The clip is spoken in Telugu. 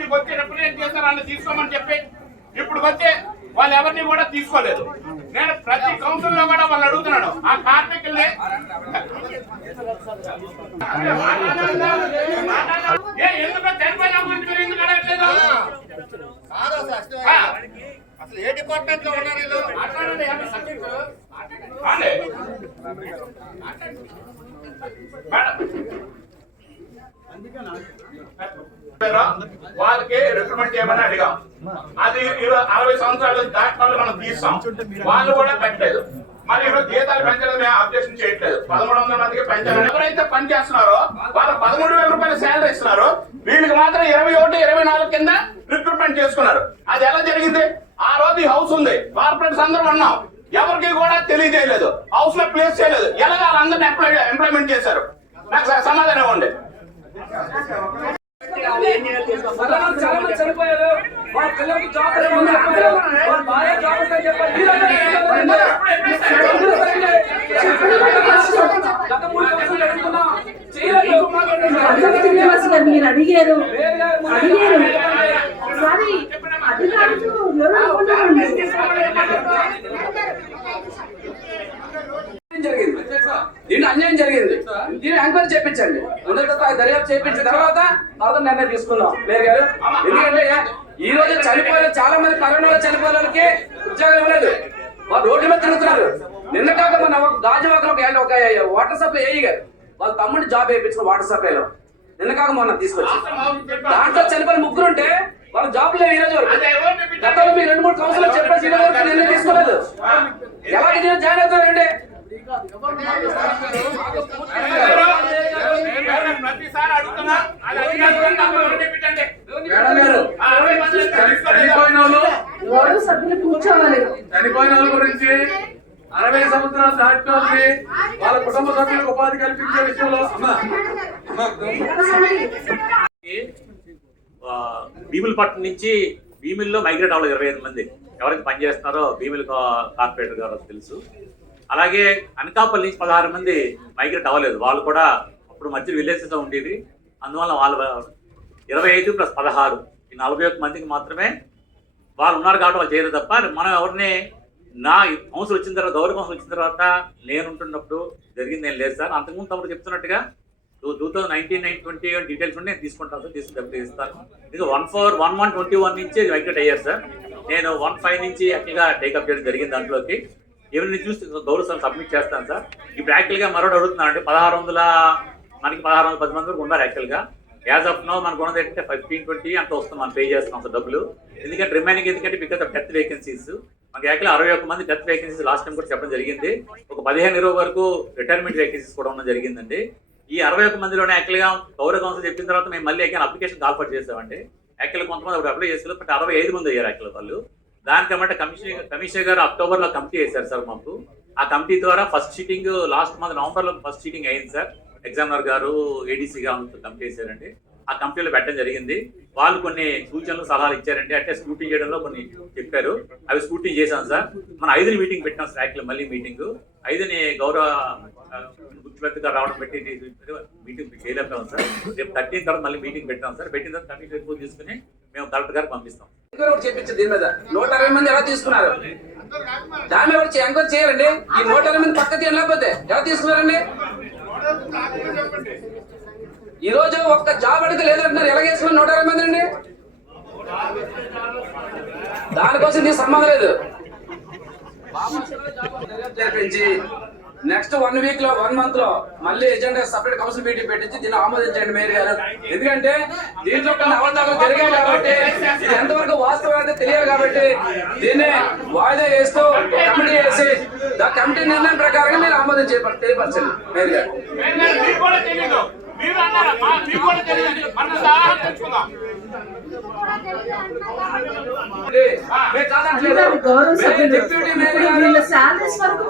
మీకు వచ్చి రిప్రజెంట్ చేస్తారు తీసుకోమని చెప్పి ఇప్పుడు వచ్చి వాళ్ళు ఎవరిని కూడా తీసుకోలేదు. నేను ప్రతి కౌన్సిల్లో కూడా వాళ్ళు అడుగుతున్నాను. ఆ కార్మికుల్ని ఎందుకు మీరు ఎందుకు అడగట్లేదు? అసలు ఏ డిపార్ట్మెంట్లో ఉన్నారు వీళ్ళు? మాట్లాడండి వాళ్ళకి చేయమని అడిగాం. అది ఇరవై అరవై సంవత్సరాలు దాటిన మనం తీస్తాం. వాళ్ళు కూడా పెట్టలేదు. మరి ఈరోజు జీతాలు పెంచడం మేము అబ్జెక్షన్ చేయట్లేదు. పదమూడు వందల మందికి పెంచాలని. ఎవరైతే పని చేస్తున్నారో వాళ్ళు పదమూడు వేల రూపాయల శాలరీ ఇస్తున్నారు వీళ్ళకి మాత్రం ఇరవై ఒకటి ఇరవై నాలుగు కింద రిక్రూట్మెంట్ చేసుకున్నారు. అది ఎలా జరిగింది? ఆ రోజు ఈ హౌస్ ఉంది. కార్పొరేట్స్ అందరూ ఉన్నాం. ఎవరికి కూడా తెలియజేయలేదు. హౌస్లో ప్లేస్ చేయలేదు. ఎలాగ వాళ్ళందరినీ ఎంప్లాయ్ ఎంప్లాయ్మెంట్ చేశారు? నాకు సమాధానం ఇవ్వండి. చాలా మంది చనిపోయారు. వాళ్ళ పిల్లలకి జాబ్ లేదని చెప్పారు వాళ్ళ భార్య జాబ్ ఉందని చెప్పారు ఈ రోజు ఎందుకు సరిగ్గా గత మూడు సంవత్సరాలు అడుగుతున్నాం చేయలేదు శ్రీనివాస్ గారు మీరు అడిగారు అడిగారు ఒకసారి అధికారులు వివరించకుండా జరిగింది దీంట్లో అన్యాయం జరిగింది. దీని ఎంక్వైరీ చేయించండి ఉన్నత స్థాయి దర్యాప్తు చేయించిన తర్వాత తర్వాత నిర్ణయం తీసుకుందాం. లేదు గారు ఎందుకంటే ఈ రోజు చనిపోయిన చాలా మంది కరోనాలో చనిపోయిన వాళ్ళకి ఉద్యోగం ఇవ్వలేదు. వాళ్ళు రోడ్డు మీద తిరుగుతున్నారు. నిన్న కాక మన గాజువాకలో ఒక ఒక వాటర్ సప్లై ఏఈ గారు వాళ్ళ తమ్ముడు జాబ్ వేయించిన వాటర్ సప్లైలో. నిన్న కాక మొన్న తీసుకొచ్చి. దాంట్లో చనిపోయిన ముగ్గురు ఉంటే వాళ్ళ జాబ్ లేవు ఈ రోజు వరకు గతంలో మీరు రెండు మూడు సంవత్సరాలు చెప్పేసి ఈ రోజు వరకు నిర్ణయం తీసుకోలేదు ఎలా ఇది జాయిన్ అవుతారండి ప్రతిసారి అడుగుతున్నా అది అరవై చనిపోయిన కూర్చోవాలి చనిపోయిన వాళ్ళ గురించి అరవై సంవత్సరాలు దాటిన వాళ్ళ కుటుంబ సభ్యులకు ఉపాధి కల్పించే విషయంలో భీముల పట్టణం నుంచి భీమిల్లో మైగ్రేట్ అవ్వాలి ఇరవై ఐదు మంది. ఎవరైతే పనిచేస్తున్నారో భీమిలి కార్పొరేటర్ గారు తెలుసు. అలాగే అనకాపల్లి నుంచి పదహారు మంది మైగ్రేట్ అవ్వలేదు. వాళ్ళు కూడా అప్పుడు మధ్య విలేజెస్ ఉండేది. అందువల్ల వాళ్ళు ఇరవై ఐదు ప్లస్ పదహారు. ఈ నలభై ఒక్క మందికి మాత్రమే వాళ్ళు ఉన్నారు కాబట్టి వాళ్ళు చేయరు తప్ప మనం ఎవరిని నా కౌన్సిల్ వచ్చిన తర్వాత గౌరవ కౌన్సిల్ వచ్చిన తర్వాత నేను ఉంటున్నప్పుడు జరిగింది ఏం లేదు సార్. అంతకుముందు తమరు చెప్తున్నట్టుగా two two thousand nineteen nine twenty one details ఉంటే నేను తీసుకుంటాను సార్. తీసుకుని ఇస్తాను. ఇది one four one one twenty one నుంచి వైక్రెట్ అయ్యారు సార్. నేను వన్ ఫైవ్ నుంచి యాక్చువల్గా టేకప్ చేయడం జరిగింది దాంట్లోకి. ఎవరిని చూసి గౌరవ సార్ సబ్మిట్ చేస్తాను సార్. ఇప్పుడు యాక్చువల్గా మరొకటి అడుగుతున్నాను అంటే పదహారు వందల మనకి పదహారు వందల పది మంది వరకు ఉన్నారు యాక్చువల్గా యాజ్ ఆఫ్ నో మనకు ఉన్నది ఏంటంటే ఫిఫ్టీన్ ట్వంటీ అంత వస్తుంది మనం పే చేస్తున్నాం సార్ డబ్బులు. ఎందుకంటే రిమైనింగ్ ఎందుకంటే బికాస్ ఆఫ్ డెత్ వేకెన్సీస్ మనకి యాక్చువల్ అరవై ఒక్క మంది డెత్ వేకెన్సీస్ లాస్ట్ టైం కూడా చెప్పడం జరిగింది. ఒక పదిహేను ఇరవై వరకు రిటైర్మెంట్ వేకెన్సీస్ కూడా ఉండడం జరిగిందండి. ఈ అరవై ఒక్క మందిలోనే యాక్చువల్గా గౌరవ కౌన్సిల్ చెప్పిన తర్వాత మేము మళ్ళీ యాక్చువల్ అప్లికేషన్ కాల్ఫర్ చేసామండి. యాక్చువల్ కొంతమంది అప్పుడు అప్లై చేసారు బట్ అరవై ఐదు మంది అయ్యారు యాక్చువల్ వాళ్ళు. దానికమంటే కమిషనర్ కమిషనర్ గారు అక్టోబర్లో కమిటీ వేశారు సార్ మాకు. ఆ కమిటీ ద్వారా ఫస్ట్ షీటింగ్ లాస్ట్ మంత్ నవంబర్లో ఫస్ట్ షీటింగ్ అయింది సార్. ఎగ్జామినర్ గారు ఏడీసీగా కంప్లీట్ కమిటీ వేశారండి. ఆ కంపెనీలో పెట్టడం జరిగింది. వాళ్ళు కొన్ని సూచనలు సలహాలు ఇచ్చారండి. అంటే స్కూటీ చేయడంలో కొన్ని చెప్పారు. అవి స్కూటీ చేశాం సార్. మనం ఐదుని మీటింగ్ పెట్టాం సార్ యాక్చువల్ మళ్ళీ మీటింగ్ ఐదుని గౌరవ ముఖ్యమంత్రిగా రావడం పెట్టి మీటింగ్ చేయలేకపోయాం సార్. రేపు థర్టీన్ తర్వాత మళ్ళీ మీటింగ్ పెట్టాం సార్. పెట్టిన తర్వాత కమిటీ రిపోర్ట్ తీసుకుని మేము కలెక్టర్ గారికి పంపిస్తాం. ఎంక్వైరీ దీని మీద. నూట అరవై మంది ఎలా తీసుకున్నారు? దాని మీద ఒకటి ఎంక్వైరీ చేయాలండి. ఈ నూట అరవై మంది పక్క తీయలేకపోతే ఎలా తీసుకున్నారండి? ఈ రోజు ఒక్క జాబ్ అడిగితే లేదంటున్నారు. ఎలా చేసుకున్నారు నూట అరవై మంది అండి? దానికోసం నీకు సంబంధం లేదు. జరిపించి నెక్స్ట్ వన్ వీక్లో వన్ మంత్లో మళ్ళీ ఎజెండా సపరేట్ కౌన్సిల్ మీటింగ్ పెట్టించి దీన్ని ఆమోదించండి మేయర్ గారు. ఎందుకంటే దీంట్లో కొన్ని అవతారాలు జరిగాయి కాబట్టి ఎంతవరకు తెలియదు కాబట్టి దీన్ని వాయిదా వేస్తూ కమిటీ వేసి దా కమిటీ నిర్ణయం ప్రకారంగా మీరు తెలియపరచండి. అన్నారా? మీకు కూడా తెలియదు మన తెచ్చుకుందాం. వీళ్ళ శాలరీస్ వరకు